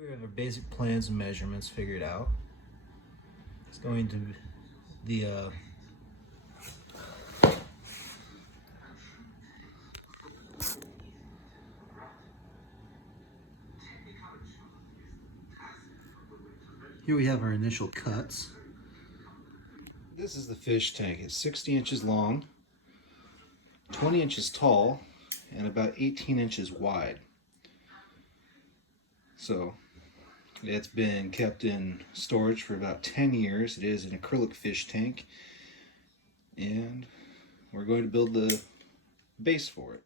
We have our basic plans and measurements figured out. It's going to the here we have our initial cuts. This is the fish tank. It's 60 inches long, 20 inches tall, and about 18 inches wide. So it's been kept in storage for about 10 years. It is an acrylic fish tank, and we're going to build the base for it.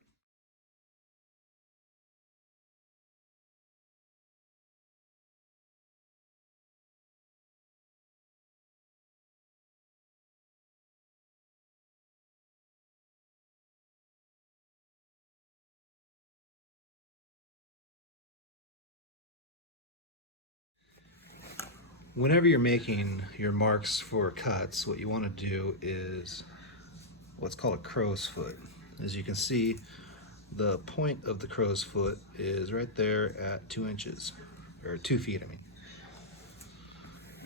Whenever you're making your marks for cuts, what you want to do is what's called a crow's foot. As you can see, the point of the crow's foot is right there at 2 inches, or 2 feet, I mean.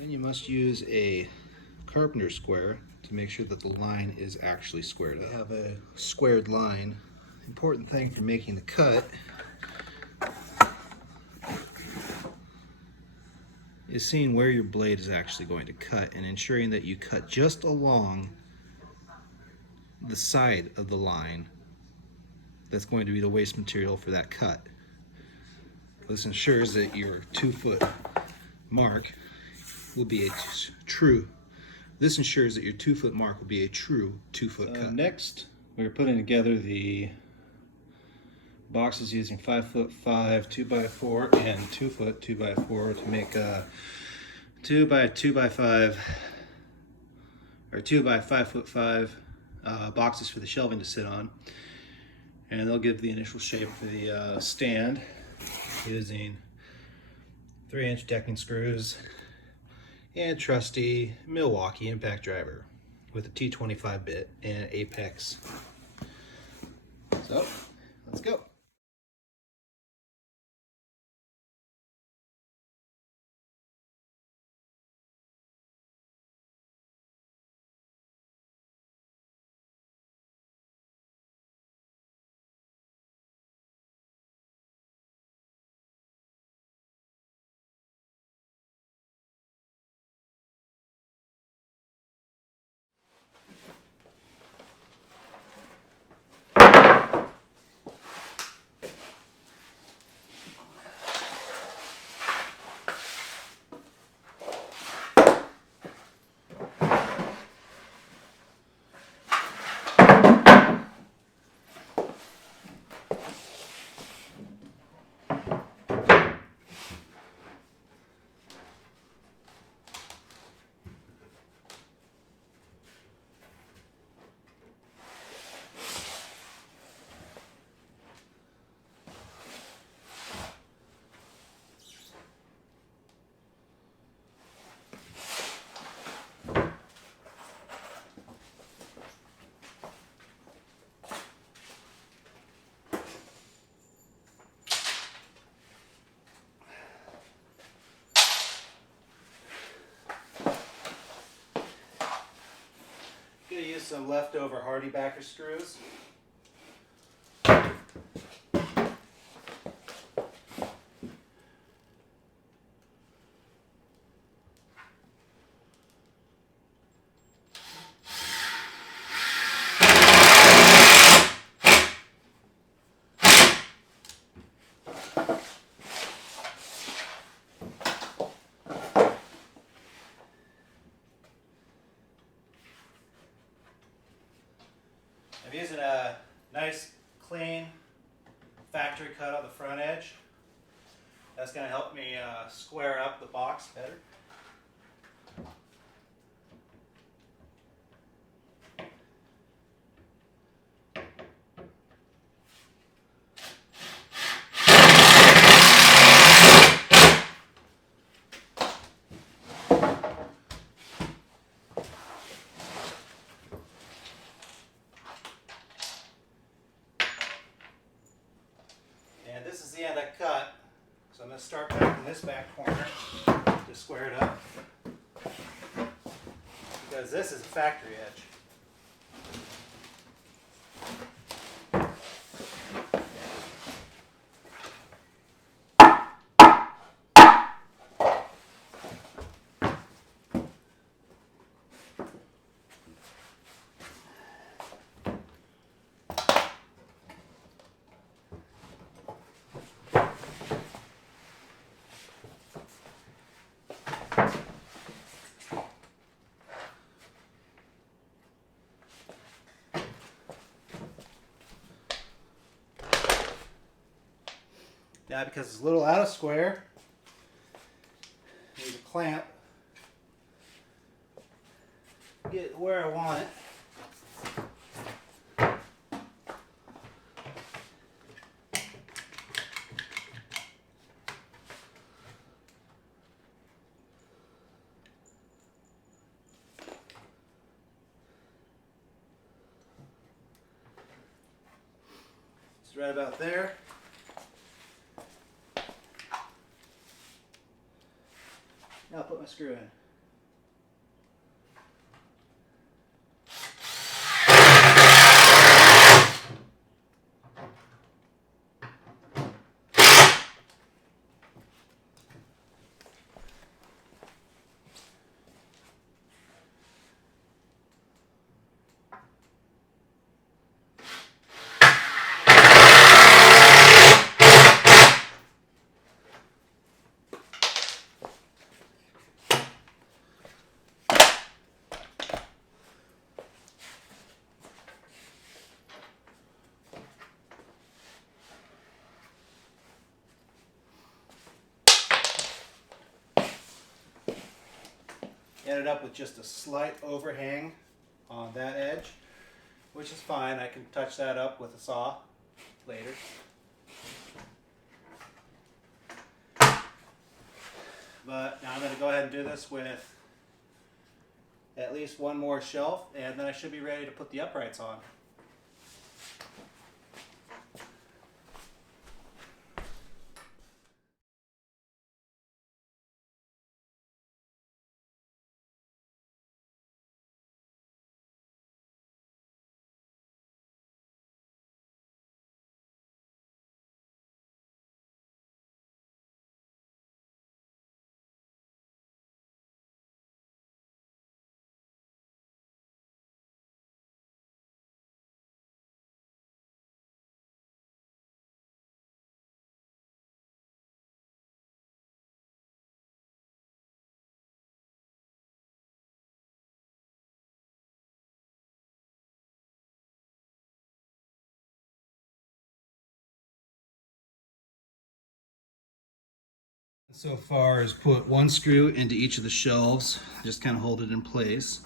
Then you must use a carpenter square to make sure that the line is actually squared up. We have a squared line. The important thing for making the cut is seeing where your blade is actually going to cut and ensuring that you cut just along the side of the line that's going to be the waste material for that cut. This ensures that your 2 foot mark will be a true, this ensures that your 2 foot mark will be a true 2 foot cut. Next, we're putting together the boxes using 5'5" 2x4 and 2 foot 2x4 to make a 2x2x5 or 2x5'5" boxes for the shelving to sit on, and they'll give the initial shape for the stand using 3-inch decking screws and trusty Milwaukee impact driver with a T25 bit and Apex. So let's go. I'm going to use some leftover Hardy backer screws. I'm using a nice, clean factory cut on the front edge. That's going to help me square up the box better. And this is the end I cut, so I'm going to start back in this back corner to square it up, because this is a factory edge. Now, because it's a little out of square, I need a clamp, get it where I want it. It's right about there. Now I'll put my screw in. Ended up with just a slight overhang on that edge, which is fine. I can touch that up with a saw later. But now I'm going to go ahead and do this with at least one more shelf, and then I should be ready to put the uprights on. So far is put one screw into each of the shelves, just kind of hold it in place.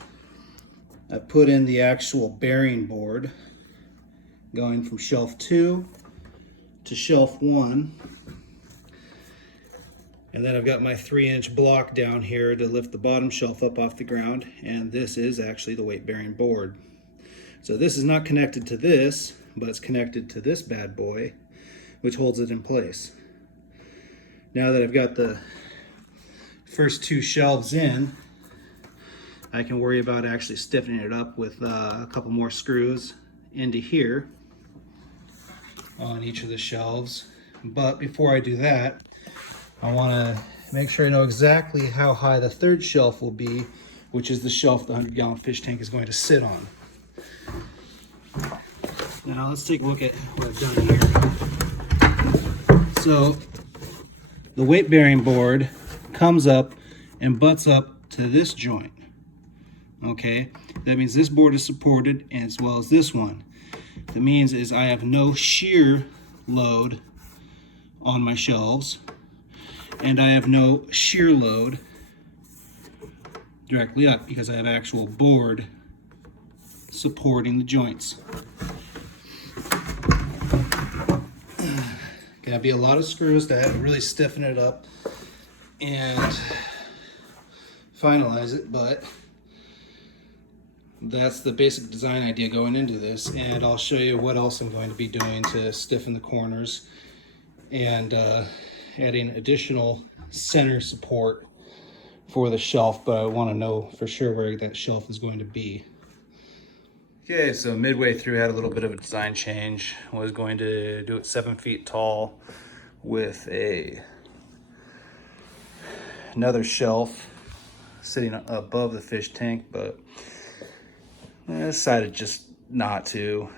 I've put in the actual bearing board going from shelf 2 to shelf 1. And then I've got my 3-inch block down here to lift the bottom shelf up off the ground, and this is actually the weight bearing board. So this is not connected to this, but it's connected to this bad boy, which holds it in place. Now that I've got the first 2 shelves in, I can worry about actually stiffening it up with a couple more screws into here on each of the shelves. But before I do that, I want to make sure I know exactly how high the 3rd shelf will be, which is the shelf the 100-gallon fish tank is going to sit on. Now let's take a look at what I've done here. So the weight bearing board comes up and butts up to this joint. Okay, that means this board is supported as well as this one. That means is I have no shear load on my shelves, and I have no shear load directly up because I have actual board supporting the joints. Gotta be a lot of screws to really stiffen it up and finalize it, but that's the basic design idea going into this, and I'll show you what else I'm going to be doing to stiffen the corners and adding additional center support for the shelf, but I want to know for sure where that shelf is going to be. Okay, so midway through, had a little bit of a design change. Was going to do it 7 feet tall with another shelf sitting above the fish tank, but I decided just not to.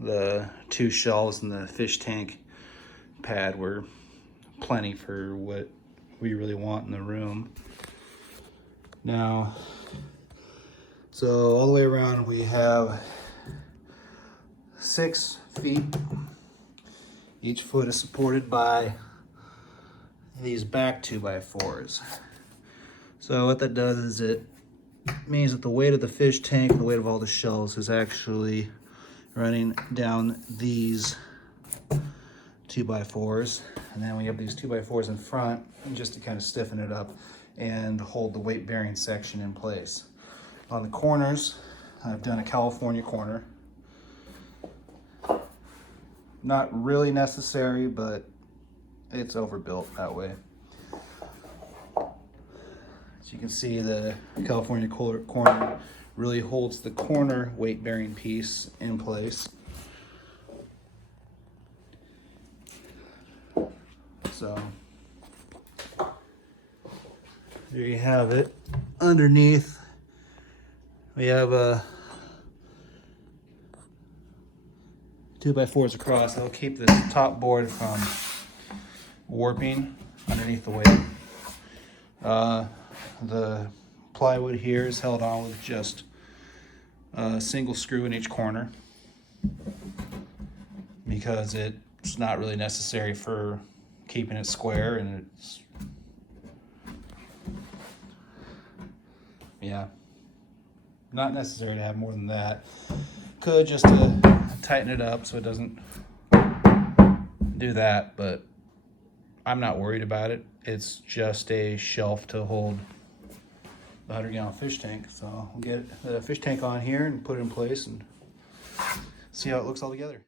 The 2 shelves in the fish tank pad were plenty for what we really want in the room. Now, so all the way around we have 6 feet. Each foot is supported by these back 2x4s. So what that does is it means that the weight of the fish tank and the weight of all the shelves is actually running down these 2x4s. And then we have these 2x4s in front, and just to kind of stiffen it up and hold the weight bearing section in place. On the corners, I've done a California corner. Not really necessary, but it's overbuilt that way. As you can see, the California corner really holds the corner weight bearing piece in place. So there you have it. Underneath we have a 2x4s across. That'll keep this top board from warping underneath the weight. The plywood here is held on with just a single screw in each corner because it's not really necessary for keeping it square, and it's, yeah, not necessary to have more than that. Could just to tighten it up so it doesn't do that, but I'm not worried about it. It's just a shelf to hold the 100-gallon fish tank. So we'll get the fish tank on here and put it in place and see how it looks all together.